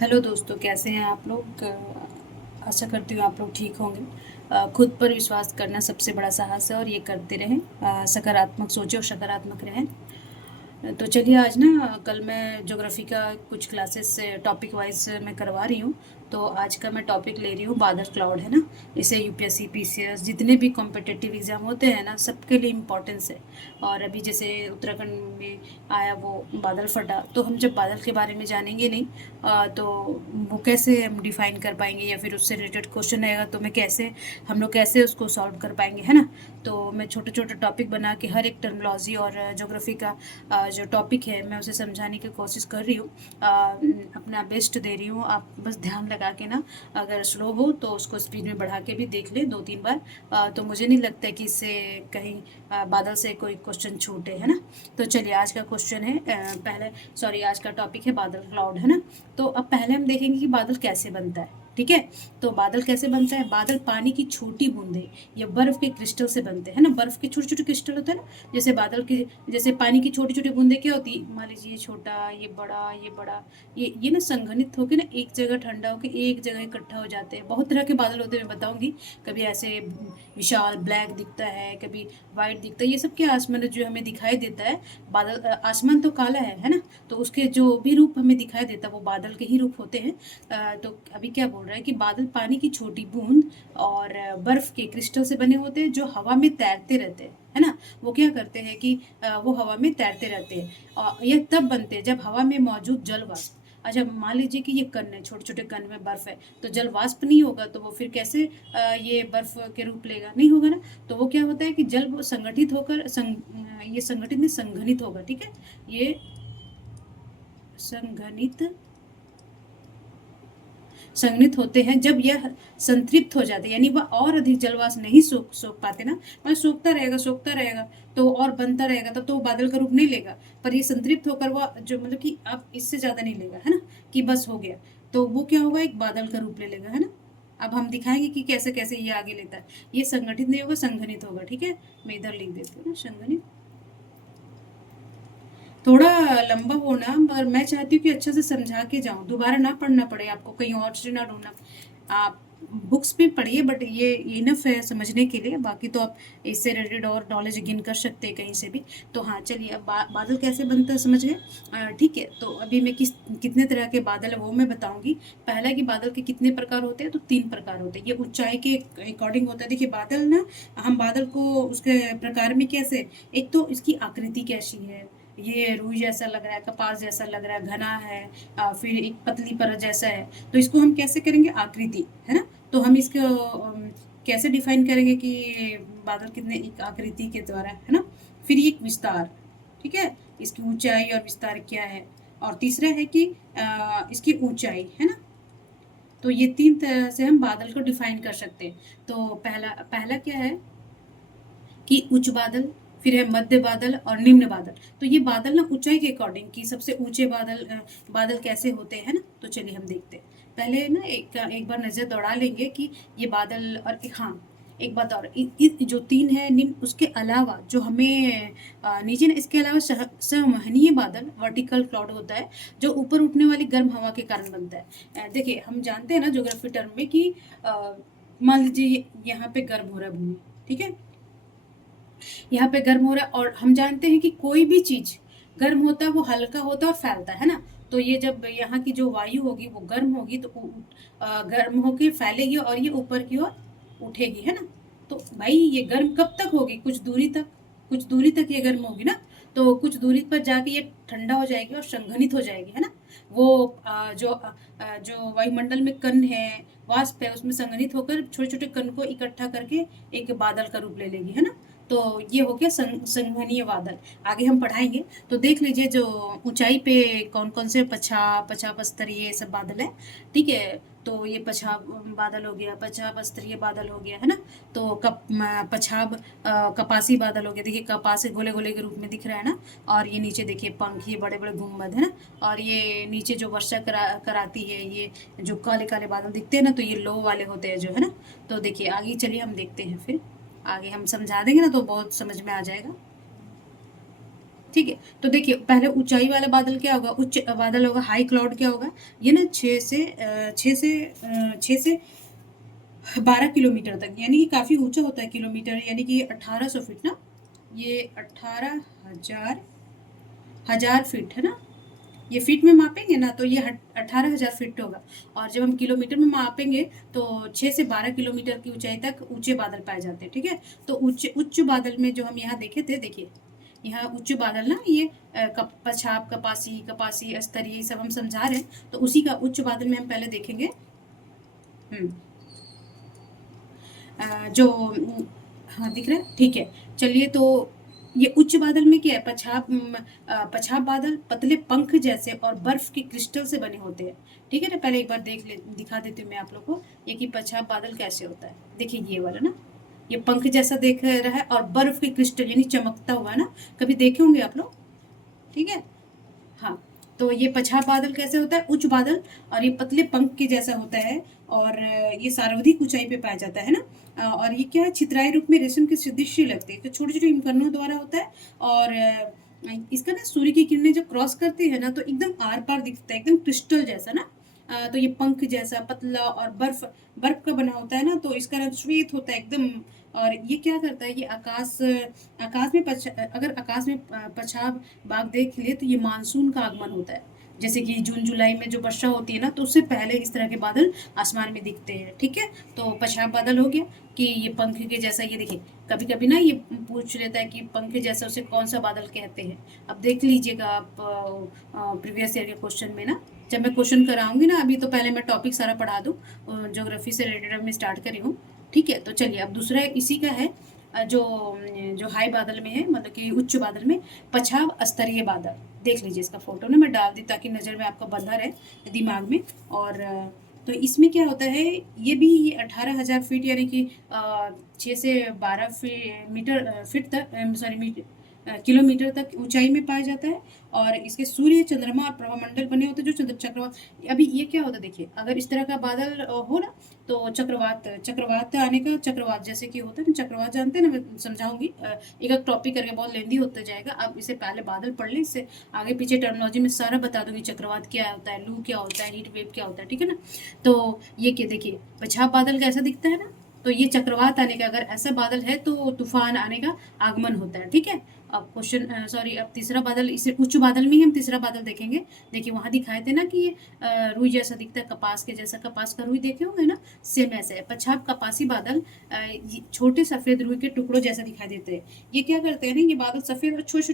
Hello दोस्तों, कैसे हैं आप लोग। आशा करती हूँ आप लोग ठीक होंगे। खुद पर विश्वास करना सबसे बड़ा साहस है और ये करते रहें। सकारात्मक सोचें और सकारात्मक रहें। तो चलिए आज ना कल मैं ज्योग्राफी का कुछ क्लासेस टॉपिक वाइज मैं करवा रही हूँ। तो आज का मैं टॉपिक ले रही हूँ बादल क्लाउड, है ना। इसे यूपीएससी पीसीएस जितने भी कॉम्पिटिटिव एग्जाम होते हैं ना, सबके लिए इम्पोर्टेंस है। और अभी जैसे उत्तराखंड में आया वो बादल फटा, तो हम जब बादल के बारे में जानेंगे नहीं तो वो कैसे हम डिफाइन कर पाएंगे, या फिर उससे रिलेटेड क्वेश्चन आएगा तो मैं कैसे हम लोग कैसे उसको सॉल्व कर पाएंगे, है ना। तो मैं छोटे छोटे टॉपिक बना के हर एक टर्मिनोलॉजी और ज्योग्राफी का जो टॉपिक है मैं उसे समझाने की कोशिश कर रही हूँ। अपना बेस्ट दे रही हूँ। आप बस ध्यान लगा के ना, अगर स्लो हो तो उसको स्पीड में बढ़ा के भी देख ले 2-3 बार। तो मुझे नहीं लगता कि इससे कहीं बादल से कोई क्वेश्चन छूटे, है ना। तो चलिए आज का क्वेश्चन है पहले सॉरी आज का टॉपिक है बादल क्लाउड, है ना। तो अब पहले हम देखेंगे कि बादल कैसे बनता है। ठीक है। तो बादल कैसे बनता है। बादल पानी की छोटी बूंदें या बर्फ के क्रिस्टल से बनते हैं ना। बर्फ के छोटे छोटे क्रिस्टल होते हैं ना, जैसे बादल की, जैसे पानी की छोटी छोटी बूंदें क्या होती है, मान लीजिए ये छोटा, ये बड़ा, ये बड़ा, ये ना संघनित होकर ना एक जगह ठंडा होकर एक जगह इकट्ठा हो जाते हैं। बहुत तरह के बादल होते हैं, मैं बताऊंगी। कभी ऐसे विशाल ब्लैक दिखता है, कभी वाइट दिखता है। ये सब क्या आसमान जो हमें दिखाई देता है। बादल आसमान तो काला है ना। तो उसके जो भी रूप हमें दिखाई देता है वो बादल के ही रूप होते हैं। तो अभी क्या बोल रहा है कि बादल पानी की छोटी बूंद और बर्फ के क्रिस्टल से बने होते हैं जो हवा में तैरते रहते हैं, है ना। वो क्या करते हैं कि वो हवा में तैरते रहते हैं। और यह तब बनते हैं जब हवा में मौजूद जल वाष्प, अच्छा मान लीजिए कि ये कण है, छोटे छोटे कण में बर्फ है, तो जल वाष्प नहीं होगा तो वो फिर कैसे ये बर्फ के रूप लेगा, नहीं होगा ना। तो वो क्या होता है कि जल वो संगठित होकर ये संगठित नहीं संघनित होगा। ठीक है। ये संघनित संघनित होते हैं जब यह संतृप्त हो जाते हैं, यानी वह और अधिक जलवाष्प नहीं सोख सोख पाते ना। मतलब सोखता रहेगा तो और बनता रहेगा, तब तो वो बादल का रूप नहीं लेगा। पर ये संतृप्त होकर वह जो मतलब कि अब इससे ज्यादा नहीं लेगा, है ना, कि बस हो गया। तो वो क्या होगा, एक बादल का रूप ले लेगा, है ना। अब हम दिखाएंगे कि कैसे कैसे ये आगे लेता है। ये संगठित नहीं होगा, संघनित होगा। ठीक है। मैं इधर लिख देती हूँ ना, संघनित। थोड़ा लंबा हो ना, पर मैं चाहती हूँ कि अच्छे से समझा के जाऊँ, दोबारा ना पढ़ना पड़े आपको, कहीं और से ना ढूंढना। आप बुक्स भी पढ़िए, बट ये इनफ है समझने के लिए। बाकी तो आप इससे रिलेटेड और नॉलेज गेन कर सकते हैं कहीं से भी। तो हाँ चलिए, अब बादल कैसे बनता है समझ गए। ठीक है। तो अभी मैं कितने तरह के बादल है वो मैं बताऊंगी। पहला कि बादल के कितने प्रकार होते हैं, तो 3 प्रकार होते हैं। ये ऊंचाई के अकॉर्डिंग होता है। देखिए बादल ना, हम बादल को उसके प्रकार में कैसे, एक तो इसकी आकृति कैसी है। ये रूई जैसा लग रहा है, कपास जैसा लग रहा है, घना है, फिर एक पतली परत जैसा है। तो इसको हम कैसे करेंगे, आकृति, है ना। तो हम इसको कैसे डिफाइन करेंगे कि बादल कितने, एक आकृति के द्वारा, है ना। फिर ये एक विस्तार, ठीक है, इसकी ऊंचाई और विस्तार क्या है। और तीसरा है कि इसकी ऊंचाई, है ना। तो ये 3 तरह से हम बादल को डिफाइन कर सकते हैं। तो पहला पहला क्या है कि उच्च बादल, फिर है मध्य बादल और निम्न बादल। तो ये बादल ना ऊंचाई के अकॉर्डिंग कि सबसे ऊंचे बादल बादल कैसे होते हैं ना। तो चलिए हम देखते हैं। पहले ना एक बार नजर दौड़ा लेंगे कि ये बादल, और हाँ एक बात और, जो 3 है निम्न, उसके अलावा जो हमें नीचे ना, इसके अलावा संवहनीय बादल, वर्टिकल क्लाउड होता है, जो ऊपर उठने वाली गर्म हवा के कारण बनता है। देखिए हम जानते हैं ना ज्योग्राफी टर्म में कि मान लीजिए यहाँ पे गर्म हो रहा है भूमि, ठीक है, यहाँ पे गर्म हो रहा है, और हम जानते हैं कि कोई भी चीज गर्म होता है वो हल्का होता है और फैलता है ना। तो ये जब यहाँ की जो वायु होगी वो गर्म होगी तो गर्म होके फैलेगी और ये ऊपर की ओर उठेगी, है ना। तो भाई ये गर्म कब तक होगी, कुछ दूरी तक, कुछ दूरी तक ये गर्म होगी ना। तो कुछ दूरी पर जाके ये ठंडा हो जाएगी और संघनित हो जाएगी, है ना। वो जो वायुमंडल में कण है, वाष्प है, उसमें संघनित होकर छोटे छोटे कण को इकट्ठा करके एक बादल का रूप ले लेगी, है ना। तो ये हो गया संवहनीय बादल। आगे हम पढ़ाएंगे। तो देख लीजिए जो ऊंचाई पे कौन कौन से पछाव, पछाव स्तरीय ये सब बादल है। ठीक है। तो ये पछाव बादल हो गया, पछाव स्तरीय बादल हो गया, है ना। तो पछाव कपासी बादल हो गया। देखिए कपास गोले गोले के रूप में दिख रहा है ना। और ये नीचे देखिए पंख, ये बड़े बड़े गुंबद, है ना। और ये नीचे जो वर्षा कराती है, ये जो काले काले बादल दिखते हैं ना, तो ये लो वाले होते हैं जो, है ना। तो देखिए आगे चलिए हम देखते हैं, फिर आगे हम समझा देंगे ना तो बहुत समझ में आ जाएगा। ठीक है। तो देखिए पहले ऊंचाई वाला बादल क्या होगा, उच्च बादल होगा, हाई क्लाउड क्या होगा, ये ना 6 से 12 किलोमीटर तक, यानी कि काफ़ी ऊंचा होता है, किलोमीटर यानी कि 1800 फीट ना, ये 18,000 फीट है ना, ये फीट में मापेंगे ना तो ये 18,000 फीट होगा। और जब हम किलोमीटर में मापेंगे तो 6 से 12 किलोमीटर की ऊंचाई तक ऊंचे बादल पाए जाते हैं। ठीक है। तो उच्च उच्च बादल में जो हम यहाँ देखे थे, देखिए यहाँ उच्च बादल ना, ये पछाप, कपासी, कपासी, स्तरीय, ये सब हम समझा रहे हैं, तो उसी का उच्च बादल में हम पहले देखेंगे। जो हाँ दिख रहा है, ठीक है। चलिए, तो ये उच्च बादल में क्या है, पछाप बादल पतले पंख जैसे और बर्फ के क्रिस्टल से बने होते हैं। ठीक है ना, पहले एक बार दिखा देती हूँ मैं आप लोग को, ये कि पछाप बादल कैसे होता है। देखिए ये वाला ना, ये पंख जैसा देख रहा है, और बर्फ के क्रिस्टल यानी चमकता हुआ ना, कभी देखे होंगे आप लोग। ठीक है। हाँ, तो ये पछाप बादल कैसे होता है, उच्च बादल, और ये पतले पंख के जैसा होता है, और ये सर्वाधिक ऊंचाई पे पाया जाता है ना। और ये क्या है, छितराई रूप में रेशम के सदृश लगते हैं, तो छोटे छोटे हिमकणों द्वारा होता है। और इसका ना सूर्य की किरणें जब क्रॉस करती है ना, तो एकदम आर पार दिखता है, एकदम क्रिस्टल जैसा ना। तो ये पंख जैसा पतला और बर्फ बर्फ का बना होता है ना, तो इसका रंग श्वेत होता है एकदम। और ये क्या करता है, ये आकाश में अगर आकाश में पछाप बाग देख ले तो ये मानसून का आगमन होता है। जैसे कि जून जुलाई में जो वर्षा होती है ना, तो उससे पहले इस तरह के बादल आसमान में दिखते हैं। ठीक है। तो पछाप बादल हो गया कि ये पंख के जैसा, ये देखिए कभी कभी ना ये पूछ लेता है कि पंख जैसा उसे कौन सा बादल कहते हैं। अब देख लीजिएगा आप प्रीवियस ईयर के क्वेश्चन में ना, जब मैं क्वेश्चन कराऊंगी ना, अभी तो पहले मैं टॉपिक सारा पढ़ा दूँ, ज्योग्राफी से रिलेटेड मैं स्टार्ट करी हूँ। ठीक है। तो चलिए, अब दूसरा इसी का है, जो जो हाई बादल में है, मतलब कि उच्च बादल में पछाव स्तरीय बादल। देख लीजिए, इसका फोटो ना मैं डाल दी ताकि नज़र में आपका बंधा रहे दिमाग में। और तो इसमें क्या होता है, ये भी ये 18,000 फीट यानी कि 6 से 12 मीटर फीट तक, सॉरी किलोमीटर तक ऊंचाई में पाया जाता है। और इसके सूर्य, चंद्रमा और प्रभामंडल बने होते हैं, जो चक्रवात। अभी ये क्या होता है, देखिए अगर इस तरह का बादल हो ना, तो चक्रवात आने का, चक्रवात जैसे कि होता है ना, चक्रवात जानते हैं ना, मैं समझाऊंगी एक एक टॉपिक करके, बहुत लेंदी होता जाएगा। अब इसे पहले बादल पढ़ लें, इससे आगे पीछे टर्मिनोलॉजी में सारा बता दूंगी, चक्रवात क्या होता है, लू क्या होता है, हीट वेव क्या होता है। ठीक है ना। तो ये क्या, देखिए पछाप बादल कैसा दिखता है ना, तो ये चक्रवात आने का, अगर ऐसा बादल है तो तूफान आने का आगमन होता है। ठीक है। अब क्वेश्चन सॉरी, अब तीसरा बादल, इसे उच्च बादल में ही हम तीसरा बादल देखेंगे। देखिए वहां दिखाए थे ना कि ये रुई जैसा दिखता है, कपास के जैसा, कपास का रुई देखे होंगे ना, सेम ऐसे है। पछाप कपासी बादल छोटे सफेद रुई के टुकड़ों जैसा दिखाई देते हैं। ये क्या करते हैं ना, ये बादल सफेद और छोटे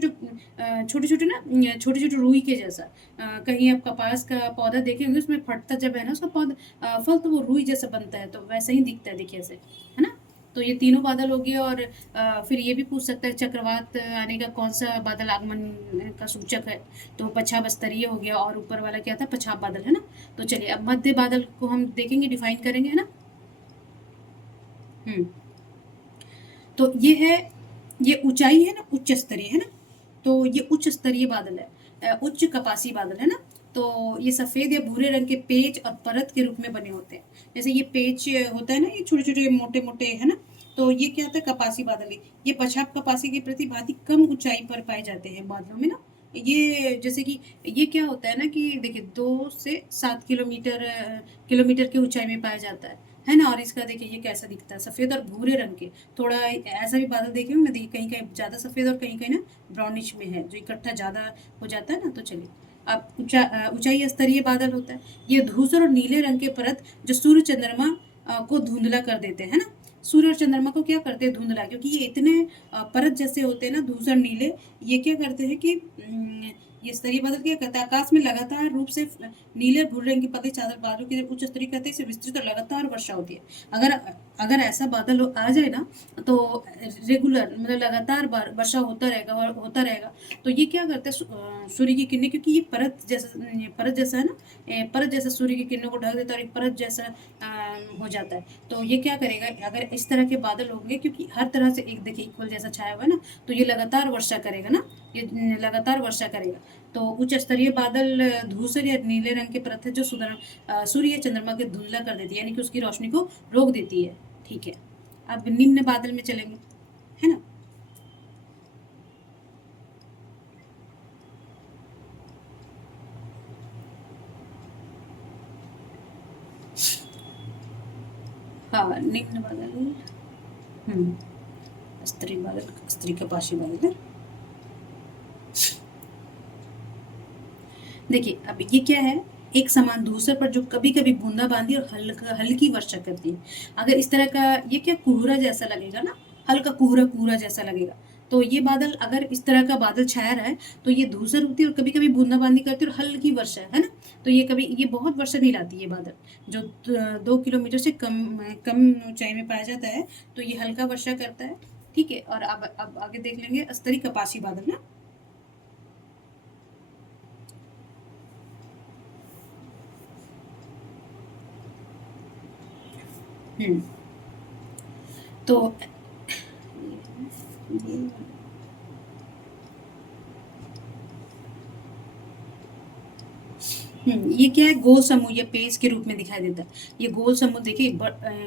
छोटे ना, छोटे छोटे रुई के जैसा। कहीं आप कपास का पौधा देखे होंगे, उसमें फटता जब है ना उसका पौधा फल, तो वो रुई जैसा बनता है, तो वैसा ही दिखता है, देखिए ऐसे, है ना। तो ये तीनों बादल हो गए। और फिर ये भी पूछ सकता है, चक्रवात आने का कौन सा बादल आगमन का सूचक है, तो पछाप स्तरीय हो गया, और ऊपर वाला क्या था, पछाप बादल, है ना। तो चलिए, अब मध्य बादल को हम देखेंगे, डिफाइन करेंगे, है ना। तो ये है, ये ऊंचाई है ना, उच्च स्तरीय है ना, तो ये उच्च स्तरीय बादल है, उच्च कपासी बादल, है ना। तो ये सफेद या भूरे रंग के पेच और परत के रूप में बने होते हैं। जैसे ये पेच होता है ना, ये छोटे छोटे मोटे मोटे, है ना। तो ये क्या होता है, कपासी बादल है। ये पछाप कपासी के प्रति भांति कम ऊंचाई पर पाए जाते हैं बादलों में ना। ये जैसे कि ये क्या होता है ना, कि देखिए 2 से 7 किलोमीटर की ऊंचाई में पाया जाता है ना। और इसका देखिए ये कैसा दिखता है, सफेद और भूरे रंग के, थोड़ा ऐसा भी बादल देखे होंगे, देखिए कहीं कहीं ज्यादा सफेद और कहीं कहीं ना ब्राउनिश में है, जो इकट्ठा ज्यादा हो जाता है ना। तो चलिए, अब ऊंचाई स्तरीय बादल होता है, ये धूसर और नीले रंग के परत जो सूर्य चंद्रमा को धुंधला कर देते हैं ना। सूर्य और चंद्रमा को क्या करते हैं, धुंधला, क्योंकि ये इतने परत जैसे होते हैं ना, धूसर नीले। ये क्या करते हैं कि ये स्तरीय बादल क्या करता है, आकाश में लगातार रूप से नीले और भूरे रंग की पतली चादर, बादलों की उच्च स्तरीय कहते हैं, इसे विस्तृत और लगातार वर्षा होती है। अगर अगर ऐसा बादल आ जाए ना, तो रेगुलर मतलब लगातार वर्षा होता रहेगा और होता रहेगा। तो ये क्या करता है, सूर्य की किरणें, क्योंकि ये परत जैसा है ना, परत जैसा सूर्य की किरणों को ढक देता है, और एक परत जैसा हो जाता है। तो ये क्या करेगा, अगर इस तरह के बादल होंगे, क्योंकि हर तरह से एक देखिए इक्वल जैसा छाया हुआ है ना, तो ये लगातार वर्षा करेगा ना, ये लगातार वर्षा करेगा। तो उच्च स्तरीय बादल धूसर या नीले रंग के परत है, जो सूर्य या चंद्रमा के धुंधला कर देती है, यानी कि उसकी रोशनी को रोक देती है। ठीक है। अब निम्न बादल में चलेंगे, है ना। हाँ, निम्न बादल। हम्म। स्त्री बादल, स्त्री कपाशी बादल है। देखिए अब ये क्या है, एक समान धूसर पर जो कभी कभी बूंदाबांदी और हल्का हल्की वर्षा करती है। अगर इस तरह का, ये क्या कोहरा जैसा लगेगा ना, हल्का कोहरा कोहरा जैसा लगेगा। तो ये बादल, अगर इस तरह का बादल छाया रहा है तो ये धूसर होती है और कभी कभी बूंदाबांदी करती है और हल्की वर्षा है ना। तो ये कभी, ये बहुत वर्षा नहीं लाती ये बादल, जो 2 किलोमीटर से कम कम ऊंचाई में पाया जाता है। तो ये हल्का वर्षा करता है। ठीक है, और अब आगे देख लेंगे स्तरी कपासी बादल ना। हम्म। तो ये क्या है, गोल समूह या पेज के रूप में दिखाई देता है। ये गोल समूह देखिए,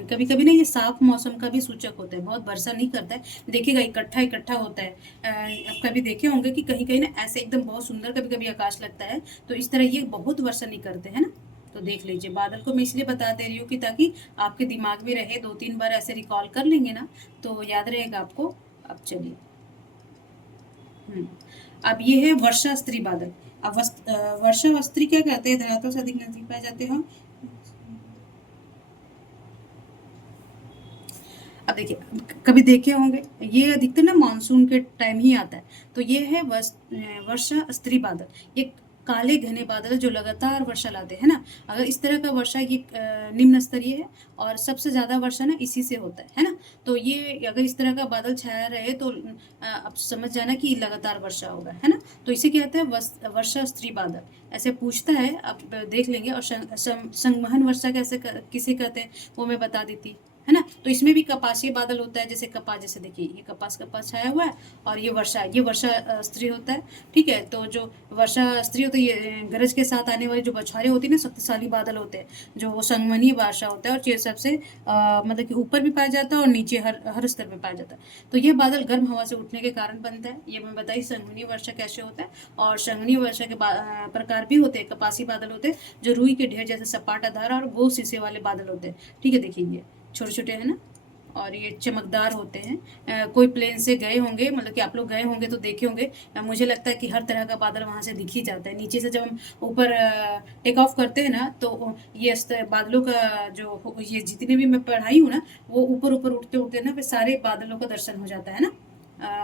कभी कभी ना ये साफ मौसम का भी सूचक होता है, बहुत वर्षा नहीं करता है, देखिएगा इकट्ठा इकट्ठा होता है। आप कभी देखे होंगे कि कहीं कहीं ना ऐसे एकदम बहुत सुंदर कभी कभी आकाश लगता है। तो इस तरह ये बहुत वर्षा नहीं करते है ना। तो देख लीजिए, बादल को मैं इसलिए बता दे रही हूँ कि ताकि आपके दिमाग में रहे, 2-3 बार ऐसे रिकॉल कर लेंगे ना तो याद रहेगा आपको। अब चलिए। हम्म। अब ये है वर्षा स्त्री बादल। अब वर्षा स्त्री क्या कहते हैं, धरातल से अधिक नजदीक पाए जाते हैं। अब देखिए, कभी देखे होंगे, ये अधिकतर ना मानसून के टाइम ही आता है। तो ये है वर्षा स्त्री बादल। ये काले घने बादल जो लगातार वर्षा लाते हैं ना। अगर इस तरह का वर्षा, ये निम्न स्तरीय है और सबसे ज्यादा वर्षा ना इसी से होता है ना। तो ये अगर इस तरह का बादल छाया रहे तो अब समझ जाना कि लगातार वर्षा होगा, है ना। तो इसे कहते हैं वर्षा स्त्री बादल। ऐसे पूछता है, अब देख लेंगे। और संवहन वर्षा किसे कहते हैं वो मैं बता देती, है ना। तो इसमें भी कपासीय बादल होता है, जैसे कपास, जैसे देखिए ये कपास कपास छाया हुआ है। और ये वर्षा स्त्री होता है। ठीक है, तो जो वर्षा स्त्री होती है, ये गरज के साथ आने वाली जो बौछारें होती है ना, शक्तिशाली बादल होते हैं, जो वो संवहनीय वर्षा होता है। और ये सबसे मतलब कि ऊपर भी पाया जाता है और नीचे हर हर स्तर पे पाया जाता है। तो ये बादल गर्म हवा से उठने के कारण बनता है। ये मैं बताई संवहनीय वर्षा कैसे होता है। और संवहनीय वर्षा के प्रकार भी होते हैं। कपासी बादल होते हैं जो रुई के ढेर जैसे सपाट आधार और गोल शीशे वाले बादल होते हैं। ठीक है, देखिए ये छोटे छोटे है ना, और ये चमकदार होते हैं। कोई प्लेन से गए होंगे, मतलब कि आप लोग गए होंगे तो देखे होंगे। मुझे लगता है कि हर तरह का बादल वहां से दिख ही जाता है। नीचे से जब हम ऊपर टेक ऑफ करते हैं ना, तो ये बादलों का जो ये जितने भी मैं पढ़ाई हूँ ना, वो ऊपर ऊपर उठते उठते ना फिर सारे बादलों का दर्शन हो जाता है ना।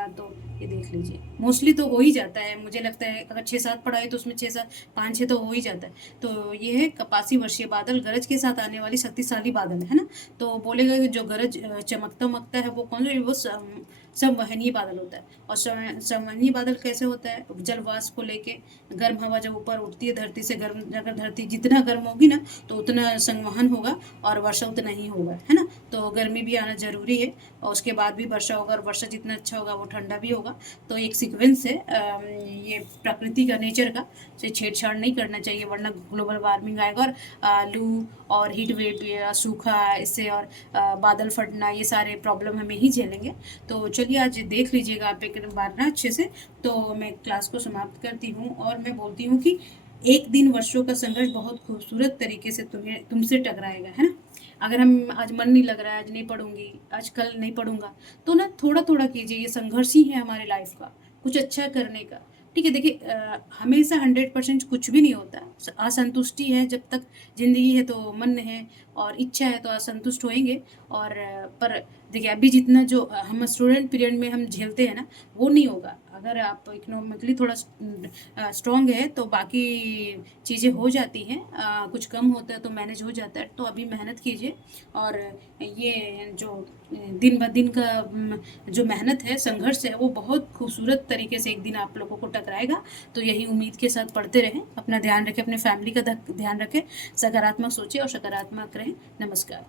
तो ये देख लीजिए, मोस्टली तो हो ही जाता है। मुझे लगता है अगर 6-7 पढ़ाई तो उसमें 6-7, 5-6 तो हो ही जाता है। तो ये है कपासी वर्षीय बादल, गरज के साथ आने वाली शक्तिशाली बादल है ना। तो बोलेगा कि जो गरज चमकता मकता है वो कौन सा, वो संवहनीय बादल होता है। और संवहनीय बादल कैसे होता है, जल वाष्प को लेके गर्म हवा जब ऊपर उठती है धरती से, गर्म अगर धरती जितना गर्म होगी ना तो उतना संवहन होगा और वर्षा उतना ही होगा, है ना। तो गर्मी भी आना जरूरी है और उसके बाद भी वर्षा होगा, और वर्षा जितना अच्छा होगा वो ठंडा भी होगा। तो एक सीक्वेंस है, ये प्रकृति का, नेचर का, से छेड़छाड़ नहीं करना चाहिए, वरना ग्लोबल वार्मिंग आएगा और लू और हीट वेव या सूखा इससे और बादल फटना, ये सारे प्रॉब्लम हमें ही झेलेंगे। तो चलिए आज देख लीजिएगा आप एक बार ना अच्छे से। तो मैं क्लास को समाप्त करती हूँ और मैं बोलती हूँ कि एक दिन वर्षों का संघर्ष बहुत खूबसूरत तरीके से तुमसे टकराएगा, है ना। अगर हम आज मन नहीं लग रहा है, आज नहीं पढ़ूंगी, आज कल नहीं पढ़ूंगा, तो ना थोड़ा थोड़ा कीजिए। ये संघर्ष ही है हमारे लाइफ का, कुछ अच्छा करने का। ठीक है, देखिए हमेशा 100% कुछ भी नहीं होता। असंतुष्टि है जब तक जिंदगी है, तो मन है और इच्छा है तो असंतुष्ट होएंगे। और पर देखिए अभी जितना जो हम स्टूडेंट पीरियड में हम झेलते हैं ना, वो नहीं होगा। अगर आप इकोनॉमिकली थोड़ा स्ट्रांग है तो बाकी चीज़ें हो जाती हैं। कुछ कम होता है तो मैनेज हो जाता है। तो अभी मेहनत कीजिए। और ये जो दिन ब दिन का जो मेहनत है, संघर्ष है, वो बहुत खूबसूरत तरीके से एक दिन आप लोगों को टकराएगा। तो यही उम्मीद के साथ पढ़ते रहें, अपना ध्यान रखें, अपने फैमिली का ध्यान रखें, सकारात्मक सोचें और सकारात्मक रहें। नमस्कार।